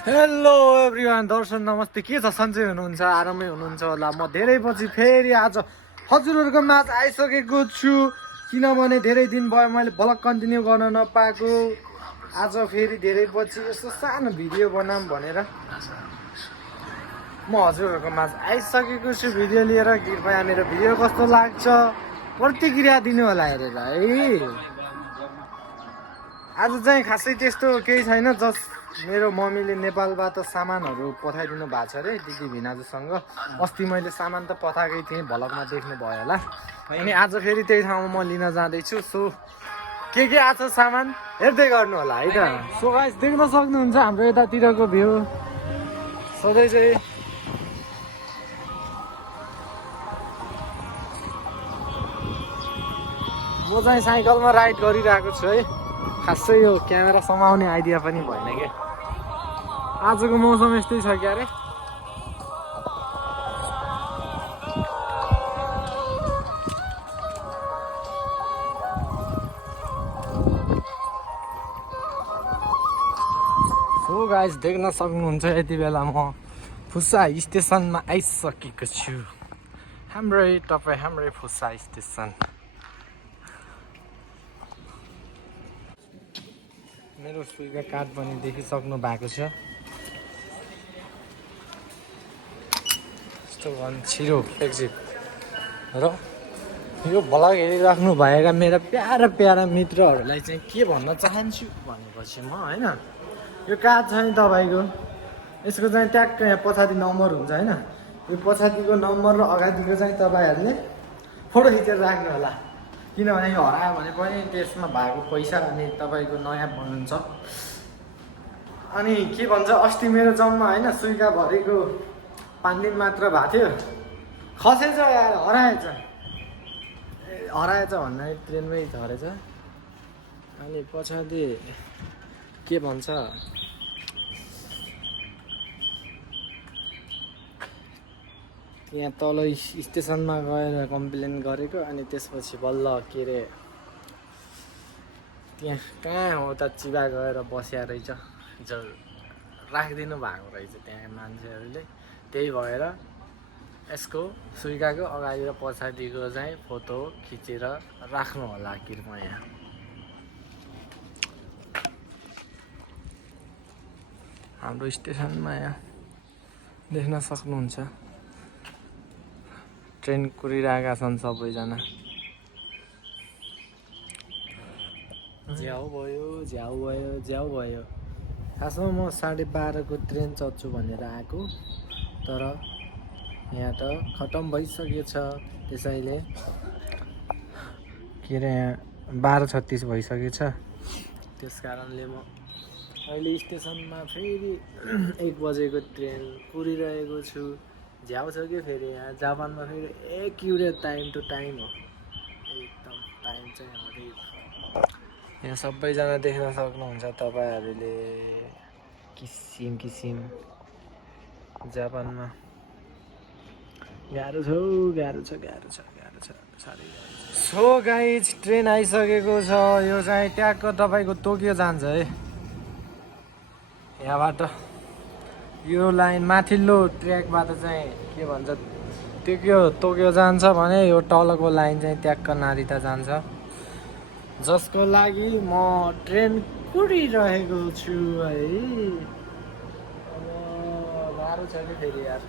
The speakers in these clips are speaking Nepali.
हेलो एभ्रिवान, दर्शन नमस्ते। के छ, सन्चै हुनुहुन्छ? आरामै हुनुहुन्छ होला। म धेरै पछि फेरि आज हजुरहरूको माझ आइसकेको छु, किनभने धेरै दिन भयो मैले भ्लग कन्टिन्यू गर्न नपाएको। आज फेरि धेरै पछि यस्तो सानो भिडियो बनाऊँ भनेर म हजुरहरूको माझ आइसकेको छु भिडियो लिएर। कृपया मेरो भिडियो कस्तो लाग्छ प्रतिक्रिया दिनु होला हेरेर है। आज चाहिँ खासै त्यस्तो केही छैन, जस्ट मेरो मम्मीले नेपालबाट सामानहरू पठाइदिनु भएको छ अरे दिदी भिनाजुसँग। अस्ति मैले सामान त पठाएकै थिएँ, भ्लगमा देख्नु भयो होला। अनि आज फेरि त्यही ठाउँमा म लिन जाँदैछु। सो के आएको छ सामान हेर्दै गर्नु होला है त। सो गाइस, देख्न सक्नुहुन्छ हाम्रो यतातिरको भ्यू। सधैँ चाहिँ म चाहिँ साइकलमा राइड गरिरहेको छु है। खासै यो क्यामेरा समाउने आइडिया पनि भएन क्या। आजको मौसम यस्तै छ क्या अरे। सो गाइस, देख्न सक्नुहुन्छ यति बेला म फुसा स्टेसनमा आइसकेको छु। हाम्रै फुसा स्टेसन। मेरो सुइगा कार्ड पनि देखिसक्नु भएको छ। यस्तो भन् छिरो एक्जिट र यो भ्लग हेरिराख्नु भएका मेरा प्यारा मित्रहरूलाई चाहिँ के भन्न चाहन्छु भनेपछि म होइन, यो कार्ड छ नि तपाईँको, यसको चाहिँ ट्याक्क यहाँ पछाडि नम्बर हुन्छ होइन। यो पछाडिको नम्बर र अगाडिको चाहिँ तपाईँहरूले फोटो खिचेर राख्नु होला, किनभने यो हरायो भने पनि त्यसमा भएको पैसा अनि तपाईँको नयाँ बनिन्छ। अनि के भन्छ, अस्ति मेरो जम्मा होइन सुइगा भरेको 5 दिन मात्र भएको थियो, खसेछ यार, हराएछ भन्दा ट्रेनमै झरेछ। अनि पछाडि के भन्छ, यहाँ तल स्टेसनमा गएर कम्प्लेन गरेको। अनि त्यसपछि बल्ल के अरे त्यहाँ कहाँ हो त चिबा गएर बस्या रहेछ, राखिदिनु भएको रहेछ त्यहाँ मान्छेहरूले। त्यही भएर यसको सुइगाको अगाडि र पछाडिको चाहिँ फोटो खिचेर राख्नु होला कृपया। हाम्रो स्टेसनमा यहाँ देख्न सक्नुहुन्छ ट्रेन कुरिरहेका छन् सबैजना। झ्याउ भयो। खासमा म 12:30 को ट्रेन चढ्छु भनेर आएको, तर यहाँ त खतम भइसकेछ। त्यसैले के अरे यहाँ 12:36 भइसकेछ। त्यस कारणले म अहिले स्टेसनमा फेरि 1 बजेको ट्रेन कुरिरहेको छु। झ्याउ छ कि फेरि यहाँ जापानमा फेरि एक्युरेट टाइम टु टाइम हो, एकदम टाइम चाहिँ हरेक। यहाँ सबैजना देख्न सक्नुहुन्छ तपाईँहरूले किसिम जापानमा गाह्रो छ साह्रै। सो गाइज, ट्रेन आइसकेको छ। यो चाहिँ ट्याक्क तपाईँको टोकियो जान्छ है। यहाँबाट यो लाइन माथिल्लो ट्र्याकबाट चाहिँ के भन्छ टोकियो जान्छ भने यो तलको लाइन चाहिँ ट्याक्क नारिता जान्छ, जसको लागि म ट्रेन कुरिरहेको छु है। अब गाह्रो छ कि फेरि यार,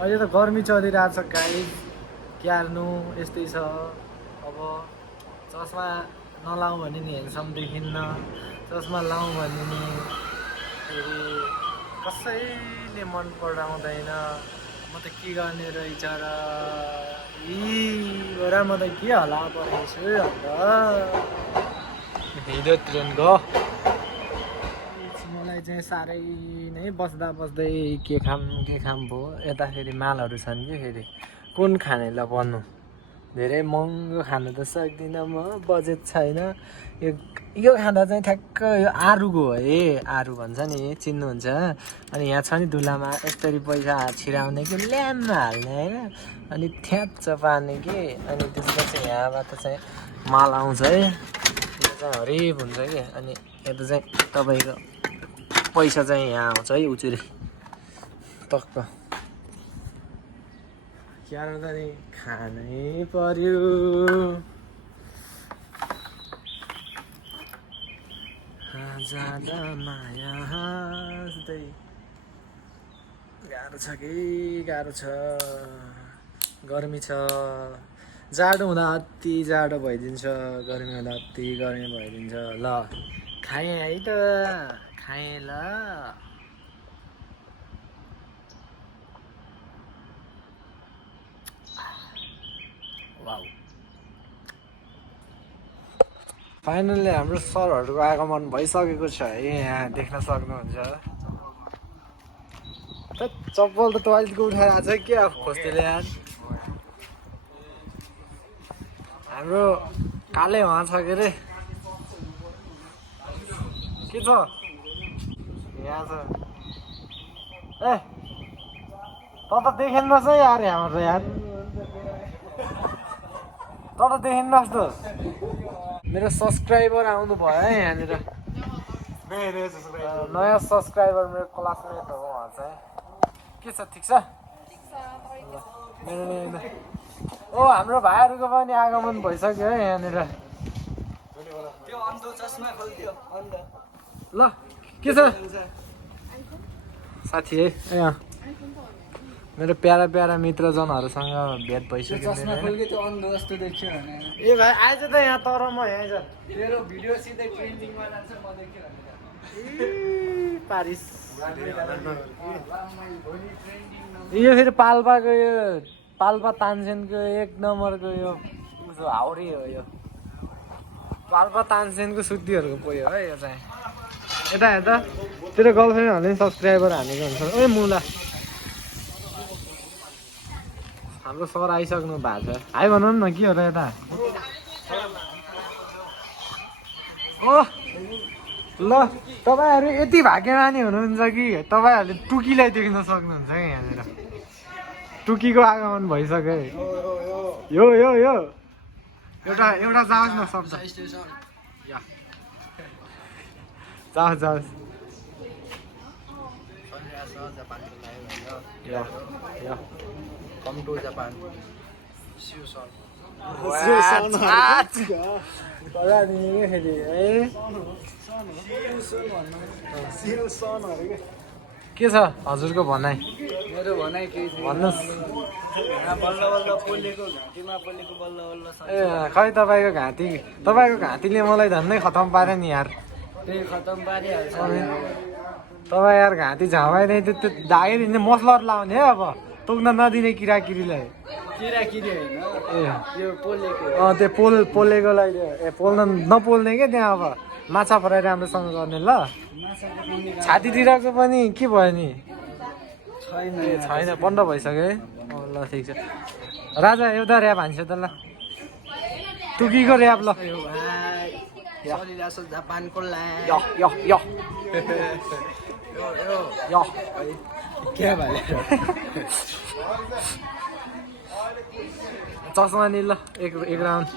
अहिले त गर्मी चलिरहेको छ गाइस, क्यार्नु यस्तै छ। अब चस्मा नलाउँ भने नि हेन्डसम देखिन्न, चस्मा लाउँ भने नि फेरि कसैले मन पराउँदैन। म त के गर्ने रहेछ र, गोरा म त के होला परेछु अन्त भिडियो ट्रेनको। मलाई चाहिँ साह्रै नै बस्दै के खाम भयो। यता फेरि मालहरू छन् कि फेरि कुन खानेलाई भन्नु, धेरै महँगो खानु त सक्दिनँ म, बजेट छैन। यो खाँदा चाहिँ ठ्याक्क यो आरुको हो है, आरु भन्छ नि, चिन्नुहुन्छ? अनि यहाँ छ नि दुलामा यसरी पैसा छिराउने कि ल्याम्मा हाल्ने होइन, अनि थ्याच्च पार्ने कि। अनि त्यसपछि यहाँबाट चाहिँ माल आउँछ है, यो चाहिँ हरिब हुन्छ कि। अनि यता चाहिँ तपाईँको पैसा चाहिँ यहाँ आउँछ है उजुरी टक्क क्यारो त नि खानै पर्यो जाँदा माया हाँस्दै गाह्रो छ कि गाह्रो छ गर्मी छ जाडो हुँदा अति जाडो भइदिन्छ गर्मी हुँदा अति गर्मी भइदिन्छ ल खाएँ है त खाएँ ल वाउ फाइनल्ली हाम्रो सरहरूको आगमन भइसकेको छ है यहाँ देख्न सक्नुहुन्छ चप्पल त टोयलेटको उठाएर आएको छ के खोस्टेले यार हाम्रो काले उहाँ छ के अरे के छ यहाँ छ ए त देखिन्नस् है यार हाम्रो यार त देखिन्नस् त मेरो सब्सक्राइबर आउनु भयो है यहाँनिर नयाँ सब्सक्राइबर मेरो क्लासमेट हो उहाँ चाहिँ के छ ठिक छ ओ हाम्रो भाइहरूको पनि आगमन भइसक्यो है यहाँनिर ल के छ साथी है यहाँ मेरो प्यारा प्यारा मित्रजनहरूसँग भेट भइसक्यो ए भाइ आएछ त यहाँ तर म यहाँ छ तेरो भिडियो सिधै ट्रेन्डिङमा जान्छ म देखिरहने पारिस यो फेरि पाल्पाको यो पाल्पा तानसेनको एक नम्बरको यो हाउडे हो यो पाल्पा तानसेनको सुत्तीहरूको पोयो है यो चाहिँ यता हेर्दा तेरो गर्लफ्रेन्डहरूले पनि सब्सक्राइबर हानेको हुन्छ ए मुला हाम्रो सर आइसक्नु भएको छ हाई भनौँ न के हो र यता ओ ल तपाईँहरू यति भाग्यमानी हुनुहुन्छ कि तपाईँहरूले टुकीलाई देख्न सक्नुहुन्छ क्या यहाँनिर टुकीको आगमन भइसक्यो यो यो यो एउटा एउटा जाओस् न शब्द जाओस् जाओस् Come to Japan. See you soon. के छ हजुरको भनाइ मेरो भनाइ के छ भन्नुहोस् बल्ल बल्ल पोलेको घाँटीमा पोलेको बल्ल बल्ल ए खै तपाईँको घाँटीले मलाई झन्डै खतम पार्यो नि यार त्यही खतम पारिहाल्छ तपाईँ यार घाँटी झामाइदिने त्यो दागिदिने मसलर लाउने है अब तोक्न नदिने किराकिरीलाई किराकिरी होइन ए यो पोलेको त्यो पोलेकोलाई ए पोल्न नपोल्ने क्या त्यहाँ अब माछा फ्राई राम्रोसँग गर्ने ल छातीतिरको पनि के भयो नि छैन बन्द भइसक्यो है ल ठिक छ राजा एउटा ऱ्याप हान्छ त ल टुकीको ऱ्याप ल जापानको य य य य क्या भयो चस्मा नि ल एक राउन्ड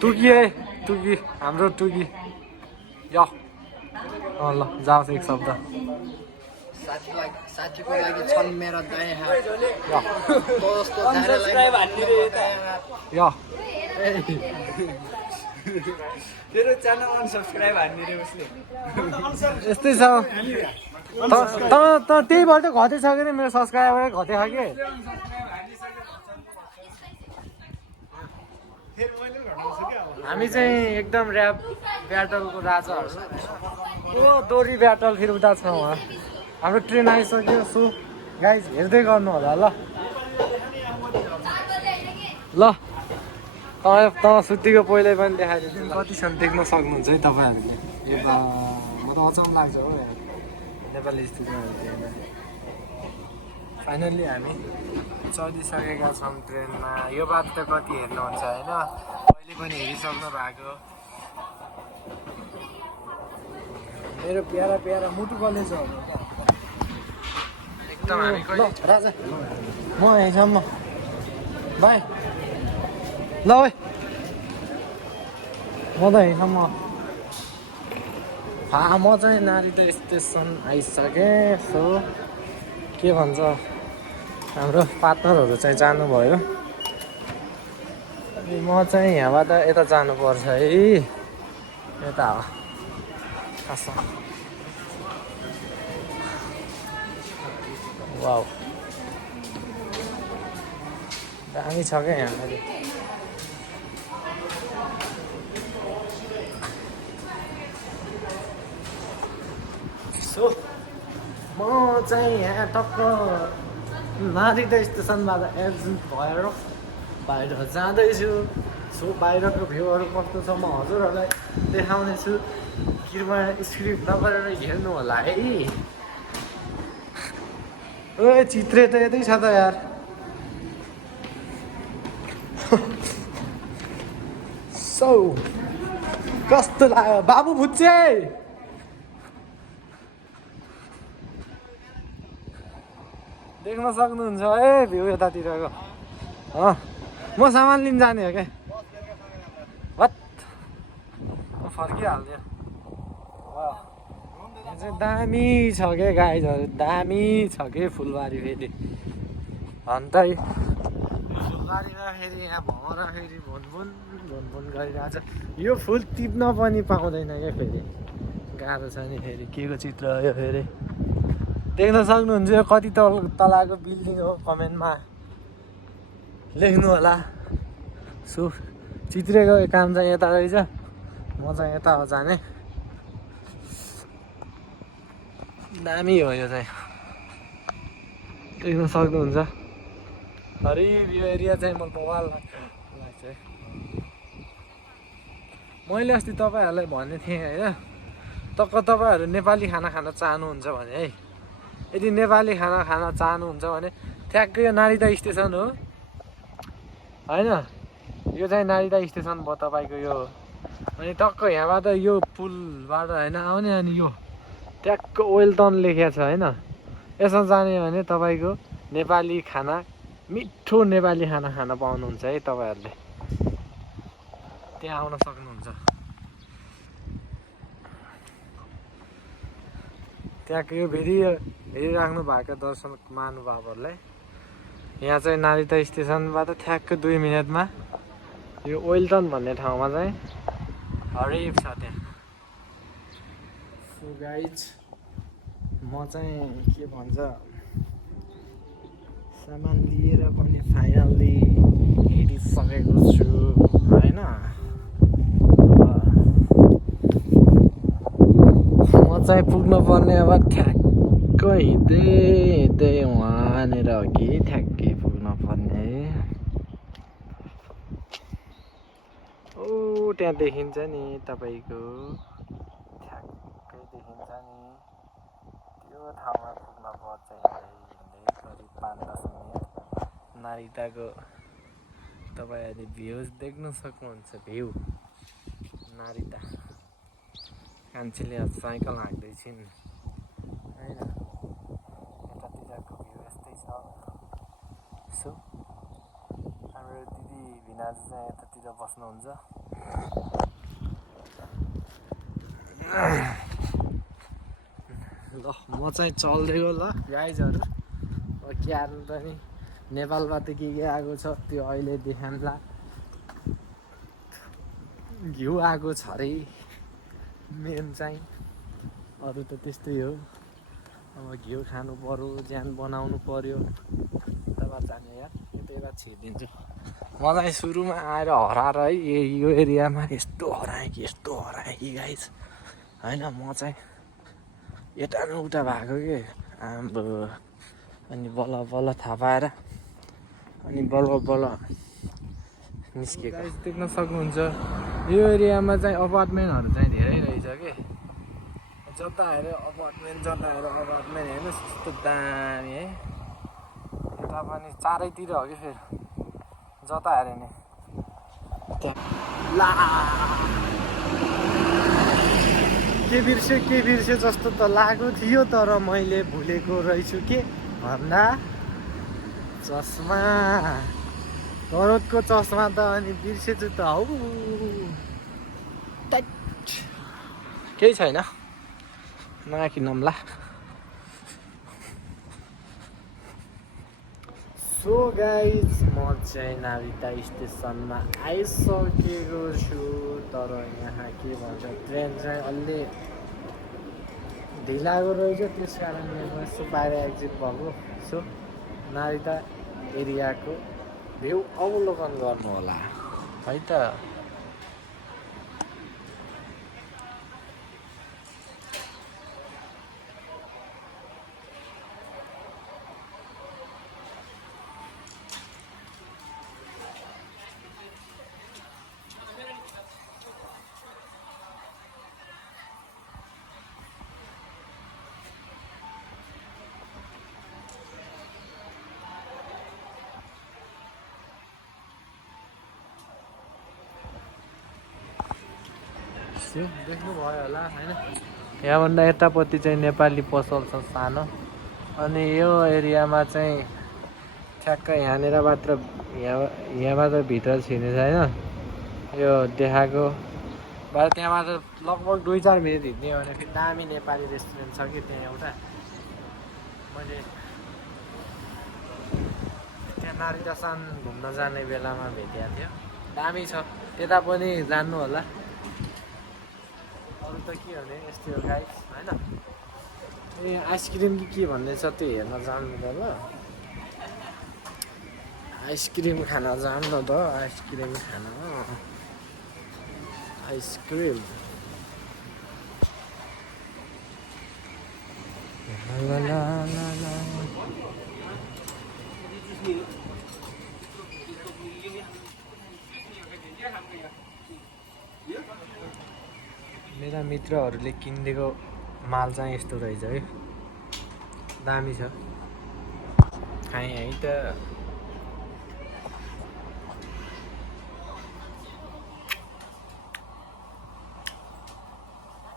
टुकी है टुकी हाम्रो टुकी य ल जाओस् एक शब्द साथीको लागि छन् मेरो दया य तेरो च्यानल अनसब्सक्राइब हान्ने रे उसले यस्तै छ त त्यहीबाट घटे छ कि मेरो सब्सक्राइबर घटे छ कि हामी चाहिँ एकदम ऱ्याप ब्याटलको राजाहरू ओ दोरी ब्याटल फेरि उता छ उहाँ हाम्रो ट्रेन आइसक्यो सो गाइज हेर्दै गर्नु होला ल ल तपाईँ सुत्तीको पहिल्यै पनि देखाइदिन्छु कति छन् देख्न सक्नुहुन्छ है तपाईँहरूले ए बा म त अचम्म लाग्छ हो नेपाली स्थितिहरू हेर्दा फाइनल्ली हामी चढिसकेका छौँ ट्रेनमा यो बात त कति हेर्नुहुन्छ होइन अहिले पनि हेरिसक्नु भएको मेरो प्यारा प्यारा मुटु कलेज हो एकदम हामी राजा म यहीँसम्म बाई ल है म त यहीँसम्म म चाहिँ नारिता स्टेसन आइसकेँ। सो के भन्छ हाम्रो पार्टनरहरू चाहिँ जानुभयो। अनि म चाहिँ यहाँबाट यता जानुपर्छ है। यता हो खासमा। वाउ दामी छ क्या यहाँ अहिले। सो म चाहिँ यहाँ टक्क नारिता स्टेसनबाट एक्जिट भएर बाहिर जाँदैछु। सो बाहिरको भ्यूहरू कस्तो छ म हजुरहरूलाई देखाउने छु। कृपया स्क्रिप नगरेर हेर्नु होला है। ओए चित्रे त यतै छ त यार। सो कस्तो लाग्यो बाबु भुच्चे? देख्न सक्नुहुन्छ है भ्यू यतातिरको। म सामान लिन जाने हो क्या। हत म फर्किहाल्थ्यो। यहाँ चाहिँ दामी छ क्या गाइजहरू, दामी छ के फुलबारी। फेरि अन्त फुलबारीमा फेरि यहाँ भमरा फेरि भुनभुन गरिरहेछ। यो फुल टिप्न पनि पाउँदैन क्या फेरि, गाह्रो छ नि। फेरि के को चित्र हो यो फेरि देख्न सक्नुहुन्छ। यो कति तलाको बिल्डिङ हो कमेन्टमा लेख्नु होला। सो चित्रेको काम चाहिँ यता रहेछ, म चाहिँ यता हो जाने। दामी हो यो चाहिँ, देख्न सक्नुहुन्छ। हरिब यो एरिया चाहिँ मलाई बवाल लाग्छ। मैले अस्ति तपाईँहरूलाई भन्ने थिएँ होइन, तपाईँहरू नेपाली खाना खान चाहनुहुन्छ भने है, यदि नेपाली खाना खान चाहनुहुन्छ भने ठ्याक्कै यो नारिता स्टेसन हो होइन। यो चाहिँ नारिता स्टेसन भयो तपाईँको यो। अनि टक्क यहाँबाट यो पुलबाट होइन आउने। अनि यो ट्याक्क वेलटन लेखेको छ होइन। यसमा जाने भने तपाईँको नेपाली खाना, मिठो नेपाली खाना खान पाउनुहुन्छ है तपाईँहरूले। त्यहाँ आउन सक्नुहुन्छ। त्यहाँको यो हेरिराख्नु भएको दर्शक महानुभावहरूलाई, यहाँ चाहिँ नारिता स्टेसनबाट ठ्याक्क 2 मिनटमा यो वेलटन भन्ने ठाउँमा चाहिँ हरिफ छ त्यहाँ। सो गाइज म चाहिँ के भन्छ सामान लिएर पनि फाइनल्ली हिँडिसकेको छु होइन। म चाहिँ पुग्नु पर्ने अब ठ्याक्क हिँड्दै वहाँनिर हो कि ठ्याक्कै पुग्नु पर्ने। ओ त्यहाँ देखिन्छ नि तपाईँको, ठ्याक्कै देखिन्छ नि त्यो ठाउँमा पुग्न पर्छ। हिँड्दै करिब 5-10 मिनट। नारिताको तपाईँहरूले भ्युज देख्न सक्नुहुन्छ। भ्यू नारिता कान्छीले साइकल हाँक्दैछिन् होइन। यतातिरको भ्यू यस्तै छ। सो हाम्रो दिदी भिनाजु चाहिँ यतातिर बस्नुहुन्छ। ल म चाहिँ चल्दै हो ल गाइजहरू। क्यार्नु पनि नेपालबाट के आएको छ त्यो अहिले देखाउँला। घिउ आएको छ अरे मेन चाहिँ, अरू त त्यस्तै हो। अब घिउ खानु पर्यो, ज्यान बनाउनु पर्यो। तब जाने यार यता छिरिदिन्छु। मलाई सुरुमा आएर हराएर है यो एरियामा यस्तो हराएँ कि गाइस होइन। म चाहिँ यता न उता भएको के आम्बो। अनि बल्ल थाहा पाएर अनि बल्ल निस्केको। गाइस देख्न सक्नुहुन्छ यो एरियामा चाहिँ अपार्टमेन्टहरू चाहिँ धेरै रहेछ के। जता हेऱ्यो अपार्टमेन्ट हेर्नुहोस् कस्तो दामी है। यता पनि चारैतिर हो कि फेरि जता हेऱ्यो नि ला। के बिर्स्यो जस्तो त लागेको थियो, तर मैले भुलेको रहेछु के भन्दा चस्मा, करोडको चस्मा त अनि बिर्सेछु त हौ। केही छैन नकिनौँला। सो गाइज म चाहिँ नारिता स्टेसनमा आइसकेको छु। तर यहाँ के भन्छ ट्रेन चाहिँ अलि ढिलाको रहेछ, त्यस कारणले म यसो बाहिर एक्जिट भएको छु। नारिता एरियाको भ्यू अवलोकन गर्नु होला है त। देख्नुभयो होला होइन, यहाँभन्दा यतापट्टि चाहिँ नेपाली पसल छ सानो। अनि यो एरियामा चाहिँ ठ्याक्क यहाँनिर मात्र यहाँ मात्र भित्र छिर्ने छैन। यो देखाएको भएर त्यहाँ मात्र लगभग 2-4 मिनट हिँड्ने हो भने फेरि दामी नेपाली रेस्टुरेन्ट छ कि त्यहाँ एउटा। मैले त्यहाँ नारिता सान घुम्न जाने बेलामा भेटेको थियो, दामी छ, त्यता पनि जान्नु होला। अरू त के भने यस्तै हो गाइस होइन। ए आइसक्रिम के भन्ने छ त्यो हेर्न जानु त ल, आइसक्रिम खान जानु त, आइसक्रिम खान। आइसक्रिम ला ला ला ला। मेरा मित्रहरूले किनिदिएको माल चाहिँ यस्तो रहेछ है, दामी छ। खाएँ है त।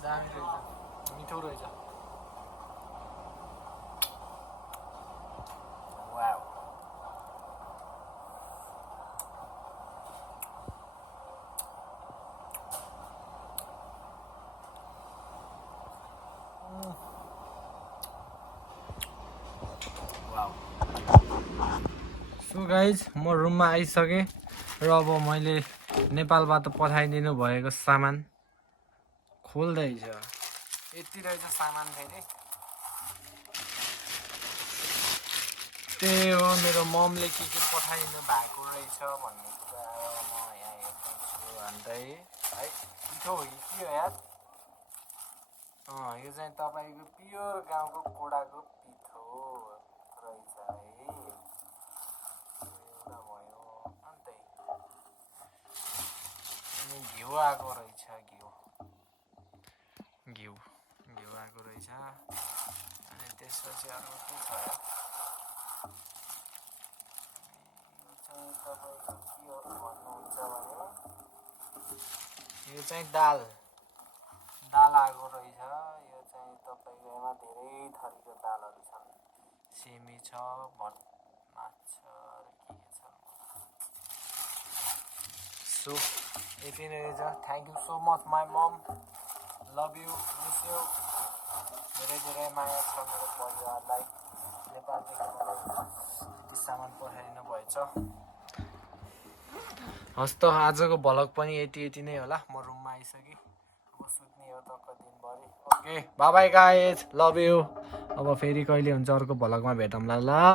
दामी रहेछ, मिठो रहेछ। वाउ। सो गाइज म रुममा आइसकेँ र अब मैले नेपालबाट पठाइदिनु भएको सामान खोल्दैछ। यति रहेछ सामान फेरि। त्यही हो, मेरो ममले के पठाइदिनु भएको रहेछ भन्ने कुरा म यहाँ हेर्दैछु भन्दै है। मिठो हो कि के हो यार? यो चाहिँ तपाईँको प्योर गाउँको कोडाको पिठो रहेछ है। एउटा भयो अन्त घिउ आएको रहेछ, घिउ आएको रहेछ। अनि त्यसपछि अर्को के छ यार? यो चाहिँ तपाईँको के हो भन्नुहुन्छ भने यो चाहिँ दाल आएको रहेछ। यो चाहिँ तपाईँको यसमा धेरै थरीको दालहरू छन्। सिमी छ, माछ छ, के छ। सो यति नै रहेछ। Thank you so much my mom, love you, miss you. धेरै माया छ मेरो परिवारलाई। नेपालदेखि मलाई यति सामान पठाइदिनु भएछ। हस् त आजको भ्लग पनि यति नै होला। म रुममा आइसकेँ, अब सुत्ने हो त दिनभरि। Okay by by guys, love you. अब फेरि कहिले हुन्छ अर्को भ्लगमा भेटौँला ल।